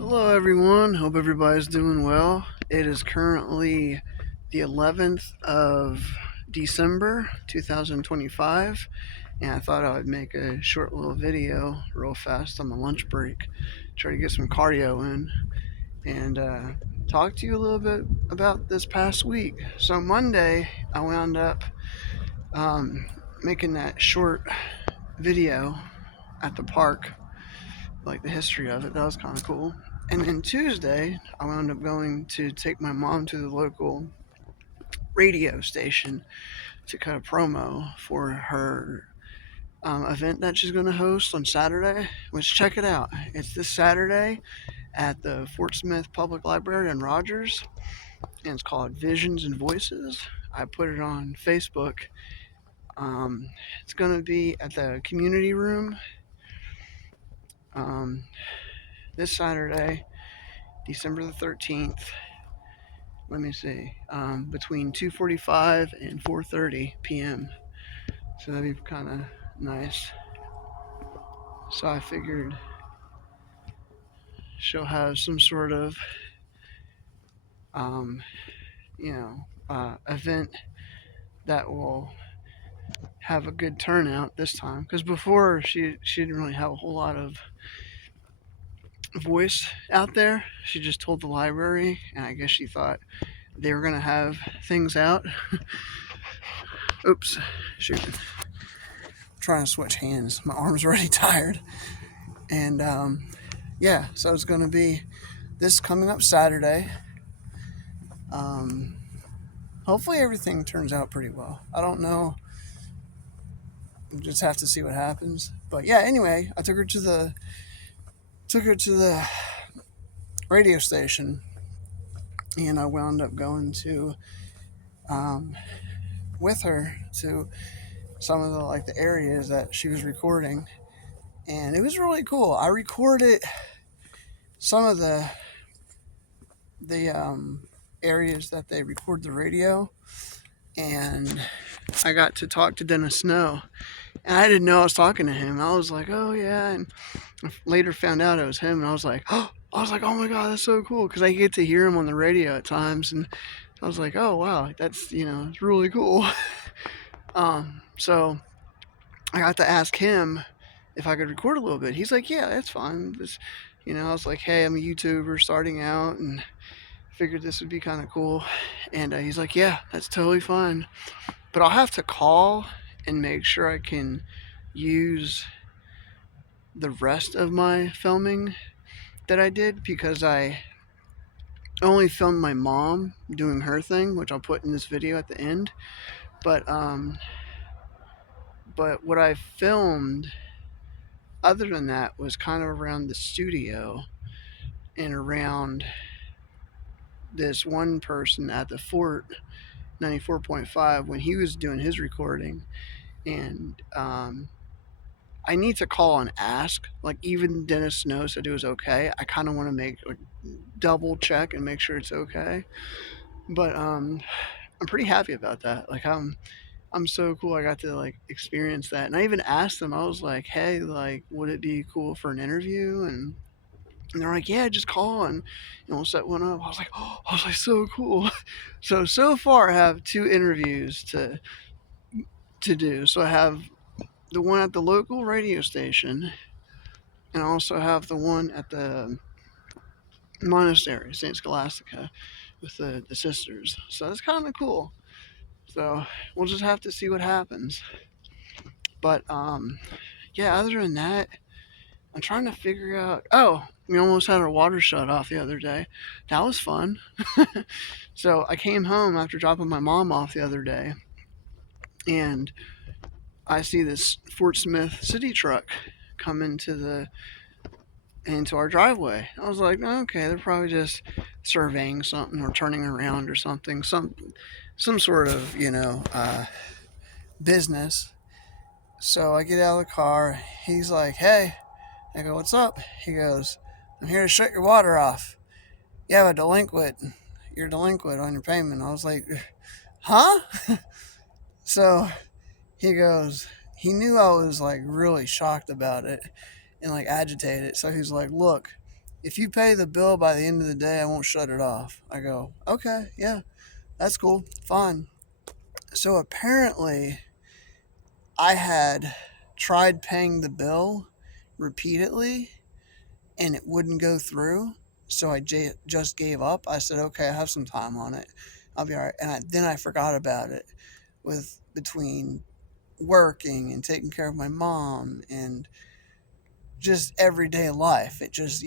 Hello, everyone. Hope everybody's doing well. It is currently the 11th of December 2025, and I thought I would make a short little video real fast on my lunch break, try to get some cardio in, and talk to you a little bit about this past week. So, Monday, I wound up um, making that short video at the park, like the history of it. That was kind of cool. And then Tuesday, I wound up going to take my mom to the local radio station to cut a promo for her event that she's going to host on Saturday. Which, check it out. It's this Saturday at the Fort Smith Public Library in Rogers, and it's called Visions and Voices. I put it on Facebook. Um, it's going to be at the community room um, this Saturday, December the 13th. Let me see, between 2:45 and 4:30 p.m. So that'd be kind of nice. So I figured she'll have some sort of, um, event that will have a good turnout this time. Because before she didn't really have a whole lot of voice out there. She just told the library, and I guess she thought they were gonna have things out. Oops, shoot. Trying to switch hands. My arm's already tired. And yeah, so it's going to be this coming up Saturday. Um, Hopefully everything turns out pretty well. I don't know. We'll just have to see what happens. But yeah, anyway, I took her to the radio station, and I wound up going to with her to some of the areas that she was recording, and it was really cool. I recorded some of the areas that they record the radio, and I got to talk to Dennis Snow, and I didn't know I was talking to him. I was like, oh yeah, and I later found out it was him, and I was like, oh my god, that's so cool, because I get to hear him on the radio at times, and I was like, oh wow, that's it's really cool. So I got to ask him if I could record a little bit. He's like, yeah, that's fine. I was like, hey, I'm a YouTuber starting out, and figured this would be kind of cool. And he's like, yeah, that's totally fine. But I'll have to call and make sure I can use the rest of my filming that I did, because I only filmed my mom doing her thing, which I'll put in this video at the end. But what I filmed other than that was kind of around the studio and around this one person at the Fort 94.5 when he was doing his recording. And I need to call and ask. Like, even Dennis Snow said it was okay. I kind of want to double check and make sure it's okay. But I'm pretty happy about that. I'm so cool. I got to experience that, and I even asked them. I was like, "Hey, would it be cool for an interview?" And they're like, "Yeah, just call and we'll set one up." I was like, so cool. So far, I have two interviews to do. So I have the one at the local radio station, and I also have the one at the monastery, Saint Scholastica, with the sisters. So that's kind of cool. So we'll just have to see what happens. But yeah, other than that, I'm trying to figure out. Oh, we almost had our water shut off the other day. That was fun. So I came home after dropping my mom off the other day, and I see this Fort Smith city truck come into our driveway. I was like, okay, they're probably just surveying something or turning around or something, some sort of business. So I get out of the car. He's like, hey. I go, what's up? He goes, I'm here to shut your water off. You have a delinquent. You're delinquent on your payment. I was like, huh? So he goes, he knew I was really shocked about it and agitated. So he's like, look, if you pay the bill by the end of the day, I won't shut it off. I go, okay, yeah, that's cool, fine. So apparently, I had tried paying the bill repeatedly and it wouldn't go through. So I just gave up. I said, okay, I have some time on it. I'll be all right. And then I forgot about it with between working and taking care of my mom and just everyday life. It just,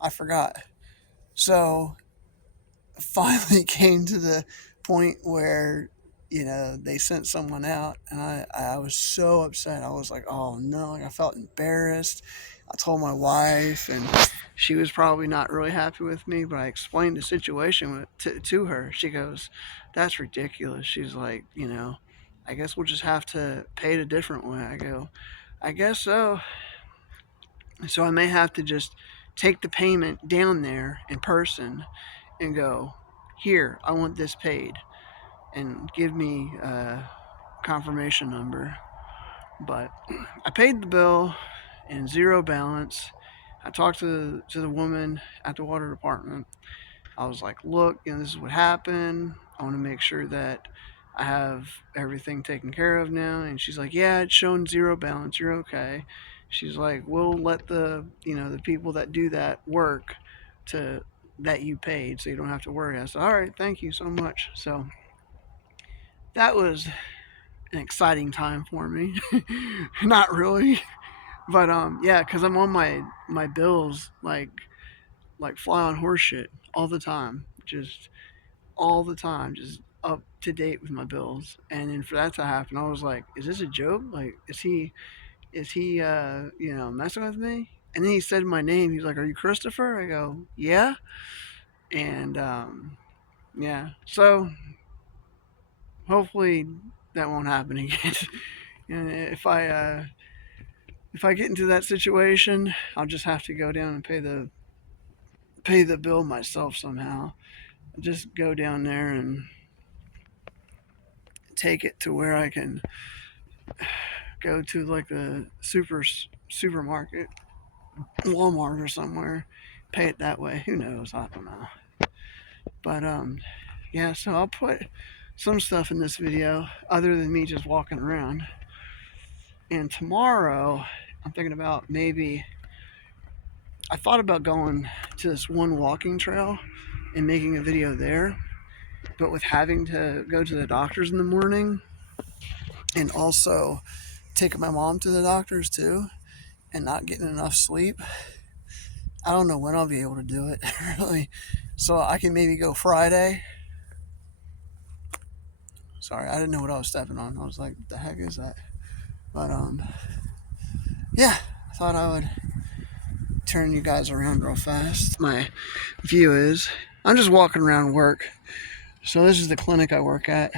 I forgot. So finally came to the point where they sent someone out, and I was so upset. I was like, oh no, like I felt embarrassed. I told my wife, and she was probably not really happy with me, but I explained the situation to her. She goes, that's ridiculous. She's like, I guess we'll just have to pay it a different way. I go, I guess so. So I may have to just take the payment down there in person and go, here, I want this paid, and give me a confirmation number. But I paid the bill in zero balance. I talked to the woman at the water department. I was like, look, this is what happened. I want to make sure that I have everything taken care of now. And she's like, yeah, it's showing zero balance. You're okay. She's like, we'll let the people that do that work to that you paid, so you don't have to worry. I said, all right, thank you so much. So that was an exciting time for me. Not really, but yeah, because I'm on my bills like fly on horse shit all the time, just all the time, just up to date with my bills. And then for that to happen, I was like, is this a joke? Like, is he messing with me? And then he said my name. He's like, are you Christopher? I go, yeah. And yeah, so hopefully that won't happen again. And if I get into that situation, I'll just have to go down and pay the bill myself somehow. Just go down there and take it to where I can go to like a supermarket, Walmart or somewhere, pay it that way. Who knows? I don't know. But yeah. So I'll put some stuff in this video other than me just walking around. And tomorrow, I'm thinking about maybe. I thought about going to this one walking trail and making a video there, but with having to go to the doctors in the morning and also taking my mom to the doctors too and not getting enough sleep, I don't know when I'll be able to do it really. So I can maybe go Friday. Sorry, I didn't know what I was stepping on. I was like, what the heck is that? But yeah, I thought I would turn you guys around real fast. My view is I'm just walking around work. So this is the clinic I work at.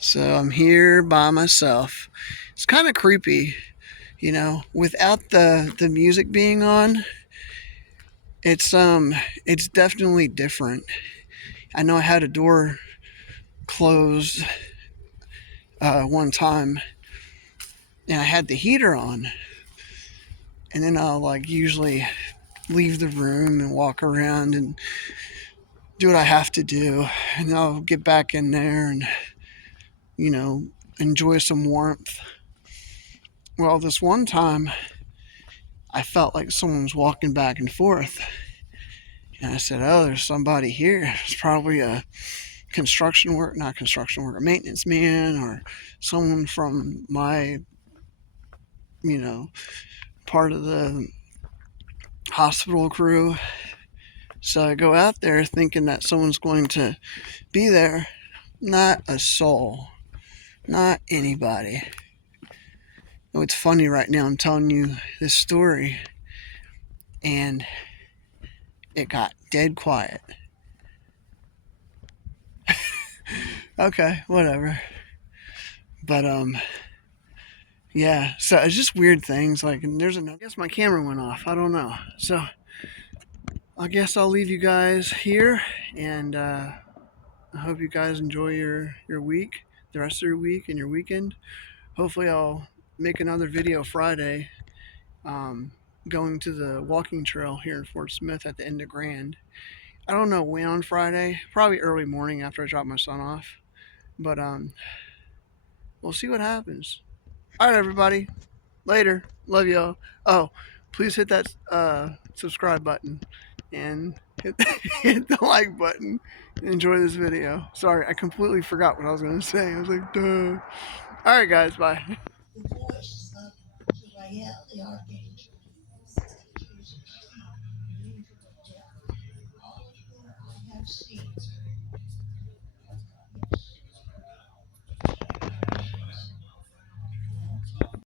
So I'm here by myself. It's kind of creepy, without the music being on. It's definitely different. I know I had a door closed one time, and I had the heater on, and then I'll like usually leave the room and walk around and do what I have to do, and I'll get back in there and enjoy some warmth. Well, this one time I felt like someone was walking back and forth. And I said, oh, there's somebody here. It's probably a not construction worker, maintenance man or someone from my, part of the hospital crew. So I go out there thinking that someone's going to be there. Not a soul. Not anybody. Oh, it's funny right now. I'm telling you this story, and it got dead quiet. Okay, whatever. But yeah. So it's just weird things. Like, and I guess my camera went off. I don't know. So I guess I'll leave you guys here, and I hope you guys enjoy your week, the rest of your week and your weekend. hopefully I'll make another video Friday, um, going to the walking trail here in Fort Smith at the end of Grand. I don't know when on Friday, probably early morning after I drop my son off, but we'll see what happens. All right, everybody. Later. Love y'all. Oh, please hit that subscribe button and hit, hit the like button. Enjoy this video. Sorry, I completely forgot what I was going to say. I was like, duh. All right, guys. Bye.